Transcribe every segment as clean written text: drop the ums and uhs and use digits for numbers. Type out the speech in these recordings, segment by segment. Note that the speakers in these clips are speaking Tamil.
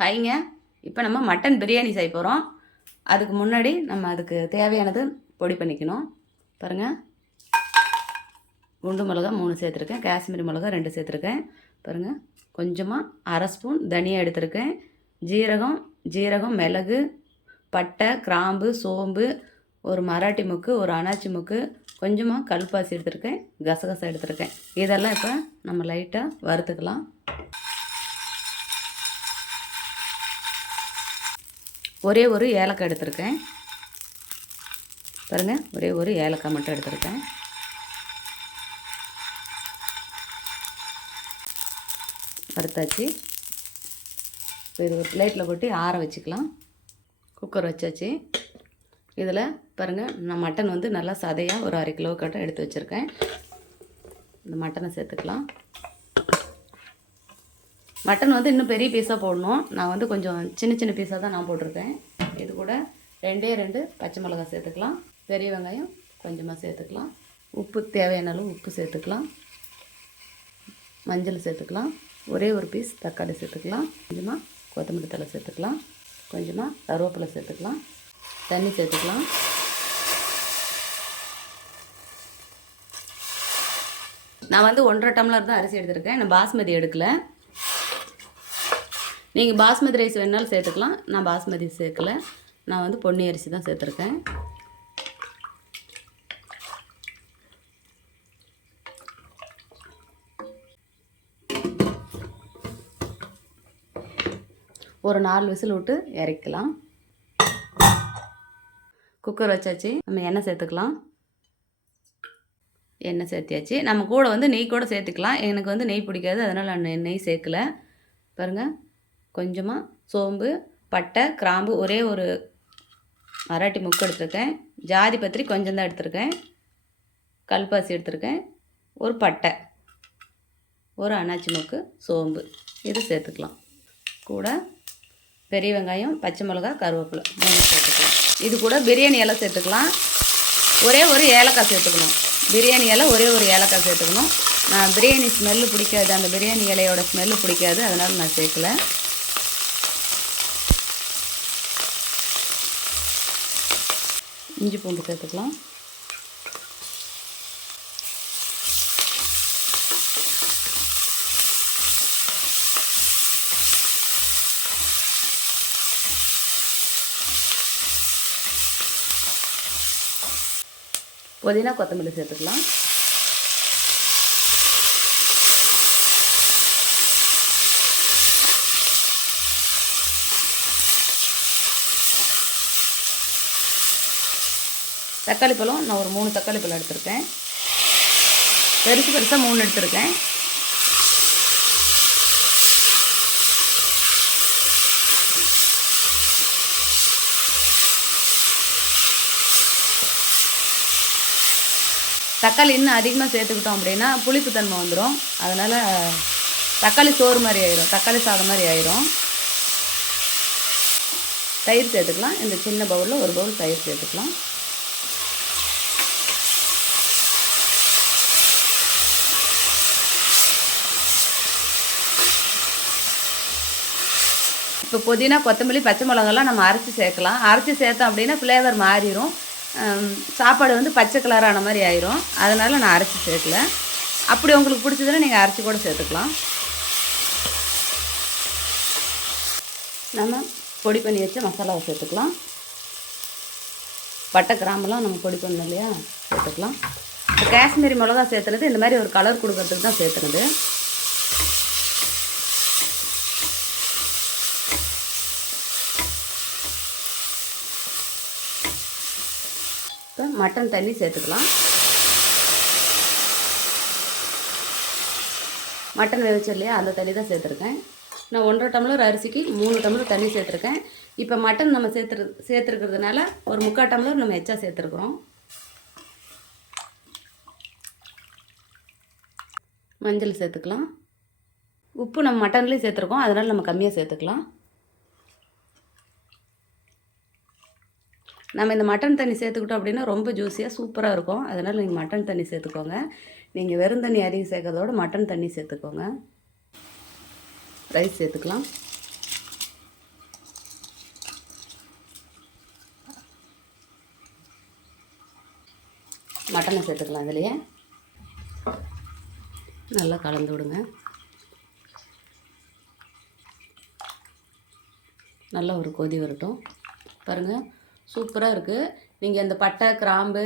ஹைங்க, இப்போ நம்ம மட்டன் பிரியாணி செய்ய போகிறோம். அதுக்கு முன்னாடி நம்ம அதுக்கு தேவையானது பொடி பண்ணிக்கணும். பாருங்கள், குண்டு மிளகா 3 சேர்த்துருக்கேன், காஷ்மீரி மிளகா 2 சேர்த்துருக்கேன். பாருங்கள், கொஞ்சமாக அரை ஸ்பூன் தனியா எடுத்துருக்கேன். ஜீரகம், மிளகு, பட்டை, கிராம்பு, சோம்பு, ஒரு மராட்டி முக்கு, ஒரு அனாச்சி முக்கு, கொஞ்சமாக கல்பாசி எடுத்துருக்கேன், கசகசா எடுத்துருக்கேன். இதெல்லாம் இப்போ நம்ம லைட்டாக வறுத்துக்கலாம். ஒரே ஒரு ஏலக்காய் எடுத்திருக்கேன். பாருங்கள், ஒரே ஒரு ஏலக்காய் மட்டும் எடுத்திருக்கேன். வறுத்தாச்சு. இப்போ இது ஒரு பிளேட்டில் போட்டு ஆற வச்சுக்கலாம். குக்கர் வச்சாச்சு. இதில் பாருங்கள், நான் மட்டன் வந்து நல்லா சதையாக ஒரு 1/2 கிலோ கட்ட எடுத்து வச்சுருக்கேன். இந்த மட்டனை சேர்த்துக்கலாம். மட்டன் வந்து இன்னும் பெரிய பீஸாக போடணும். நான் வந்து கொஞ்சம் சின்ன பீஸாக தான் நான் போட்டிருக்கேன். இது கூட 2 பச்சை மிளகாய் சேர்த்துக்கலாம். பெரிய வெங்காயம் கொஞ்சமாக சேர்த்துக்கலாம். உப்பு தேவையான அளவு உப்பு சேர்த்துக்கலாம். மஞ்சள் சேர்த்துக்கலாம். ஒரே ஒரு பீஸ் தக்காளி சேர்த்துக்கலாம். கொஞ்சமாக கொத்தமல்லி தழை சேர்த்துக்கலாம். கொஞ்சமாக கருவேப்பிலை சேர்த்துக்கலாம். தண்ணி சேர்த்துக்கலாம். நான் வந்து 1.5 டம்ளர் தான் அரிசி எடுத்துருக்கேன். நான் பாஸ்மதி எடுக்கலை. நீங்கள் பாஸ்மதி ரைஸ் வேணாலும் சேர்த்துக்கலாம். நான் பாஸ்மதி சேர்க்கலை. நான் வந்து பொன்னி அரிசி தான் சேர்த்துருக்கேன். ஒரு 4 விசில் விட்டு இறக்கலாம். குக்கர் வச்சாச்சு. நம்ம எண்ணெய் சேர்த்துக்கலாம். எண்ணெய் சேர்த்தியாச்சு. நம்ம கூட வந்து நெய் கூட சேர்த்துக்கலாம். எனக்கு வந்து நெய் பிடிக்காது, அதனால் நான் நெய் சேர்க்கலை. பாருங்கள், கொஞ்சமாக சோம்பு, பட்டை, கிராம்பு, ஒரே ஒரு மராட்டி முக்கு எடுத்துருக்கேன். ஜாதி பத்திரி கொஞ்சம் தான் எடுத்துருக்கேன். கல்பாசி எடுத்துருக்கேன். ஒரு பட்டை, ஒரு அனாச்சி முக்கு, சோம்பு, இது சேர்த்துக்கலாம். கூட பெரிய வெங்காயம், பச்சை மிளகா, கருவேப்பிலை 3 சேர்த்துக்கலாம். இது கூட பிரியாணி இலை சேர்த்துக்கலாம். ஒரே ஒரு ஏலக்காய் சேர்த்துக்கணும். பிரியாணி இலை ஒரே ஒரு ஏலக்காய் சேர்த்துக்கணும். நான் பிரியாணி ஸ்மெல்லு பிடிக்காது, அந்த பிரியாணி இலையோட ஸ்மெல்லு பிடிக்காது, அதனால் நான் சேர்க்கலை. இஞ்சி பூண்டு சேர்த்துக்கலாம். புதினா கொத்தமல்லி சேர்த்துக்கலாம். தக்காளி பழம் நான் ஒரு 3 தக்காளி பழம் எடுத்திருக்கேன். பெருசாக 3 எடுத்திருக்கேன். தக்காளி இன்னும் அதிகமாக சேர்த்துக்கிட்டோம் அப்படின்னா புளிப்புத்தன்மை வந்துடும். அதனால் தக்காளி சோறு மாதிரி ஆயிரும், தக்காளி சாதம் மாதிரி ஆயிரும். தயிர் சேர்த்துக்கலாம். இந்த சின்ன பவுலில் ஒரு பவுல் தயிர் சேர்த்துக்கலாம். இப்போ புதினா, கொத்தமல்லி, பச்சை மிளகாலாம் நம்ம அரைச்சி சேர்க்கலாம். அரைச்சி சேர்த்தோம் அப்படின்னா ஃப்ளேவர் மாறிடும். சாப்பாடு வந்து பச்சை கலரான மாதிரி ஆயிரும். அதனால் நான் அரைச்சி சேர்க்கல. அப்படி உங்களுக்கு பிடிச்சதுன்னா நீங்கள் அரைச்சி கூட சேர்த்துக்கலாம். நம்ம பொடி பண்ணி வச்ச மசாலாவை சேர்த்துக்கலாம். பட்டை கிராம்பெல்லாம் நம்ம பொடி பண்ணோம் இல்லையா, சேர்த்துக்கலாம். இப்போ காஷ்மீரி மிளகா சேர்த்துனது இந்த மாதிரி ஒரு கலர் கொடுக்கறதுக்கு தான் சேர்த்துனது. இப்போ மட்டன் தண்ணி சேர்த்துக்கலாம். மட்டன் வேவிச்சு இல்லையா, அந்த தண்ணி தான் சேர்த்துருக்கேன். நான் 1.5 டம்ளர் அரிசிக்கு 3 டம்ளர் தண்ணி சேர்த்துருக்கேன். இப்போ மட்டன் நம்ம சேர்த்துருக்கிறதுனால ஒரு 3/4 டம்ளர் நம்ம எச்சா சேர்த்துருக்குறோம். மஞ்சள் சேர்த்துக்கலாம். உப்பு நம்ம மட்டன்லேயும் சேர்த்துருக்கோம், அதனால் நம்ம கம்மியாக சேர்த்துக்கலாம். நம்ம இந்த மட்டன் தண்ணி சேர்த்துக்கிட்டோம் அப்படின்னா ரொம்ப ஜூஸியாக சூப்பராக இருக்கும். அதனால் நீங்கள் மட்டன் தண்ணி சேர்த்துக்கோங்க. நீங்கள் வெறும் தண்ணி அதிகம் சேர்க்கறதோட மட்டன் தண்ணி சேர்த்துக்கோங்க. ரைஸ் சேர்த்துக்கலாம். மட்டனை சேர்த்துக்கலாம் இதுலேயே. நல்லா கலந்து விடுங்க. நல்லா ஒரு கொதி வரட்டும். பாருங்கள், சூப்பராக இருக்குது. நீங்கள் இந்த பட்டை, கிராம்பு,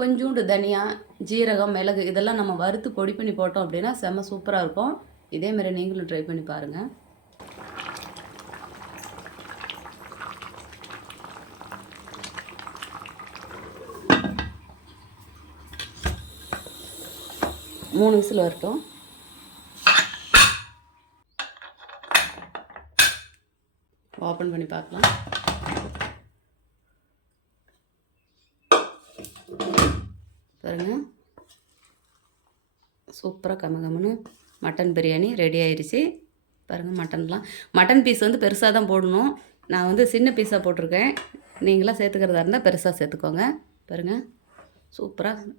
கொஞ்சோண்டு தனியா, ஜீரகம், மிளகு இதெல்லாம் நம்ம வறுத்து பொடி பண்ணி போட்டோம் அப்படின்னா செம்ம சூப்பராக இருக்கும். இதேமாதிரி நீங்களும் ட்ரை பண்ணி பாருங்கள். மூணு விசில் வரட்டும். ஓப்பன் பண்ணி பார்க்கலாம். பாருங்கள், சூப்பராக கமகமன்னு மட்டன் பிரியாணி ரெடி ஆயிடுச்சு. பாருங்கள், மட்டன் பீஸ் வந்து பெருசாக தான் போடணும். நான் வந்து சின்ன பீஸாக போட்டிருக்கேன். நீங்களாம் சேர்த்துக்கிறதா இருந்தால் பெருசாக சேர்த்துக்கோங்க. பாருங்கள், சூப்பராக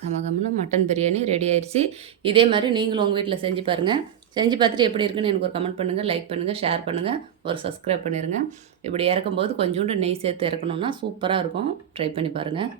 கமகமன்னு மட்டன் பிரியாணி ரெடி ஆயிடுச்சு. இதே மாதிரி நீங்களும் உங்கள் வீட்டில் செஞ்சு பாருங்கள். செஞ்சு பார்த்துட்டு எப்படி இருக்குன்னு எனக்கு ஒரு கமெண்ட் பண்ணுங்கள், லைக் பண்ணுங்கள், ஷேர் பண்ணுங்கள், ஒரு சப்ஸ்கிரைப் பண்ணிடுங்க. இப்படி இறக்கும்போது கொஞ்சோண்டு நெய் சேர்த்து இறக்கணுன்னா சூப்பராக இருக்கும். ட்ரை பண்ணி பாருங்கள்.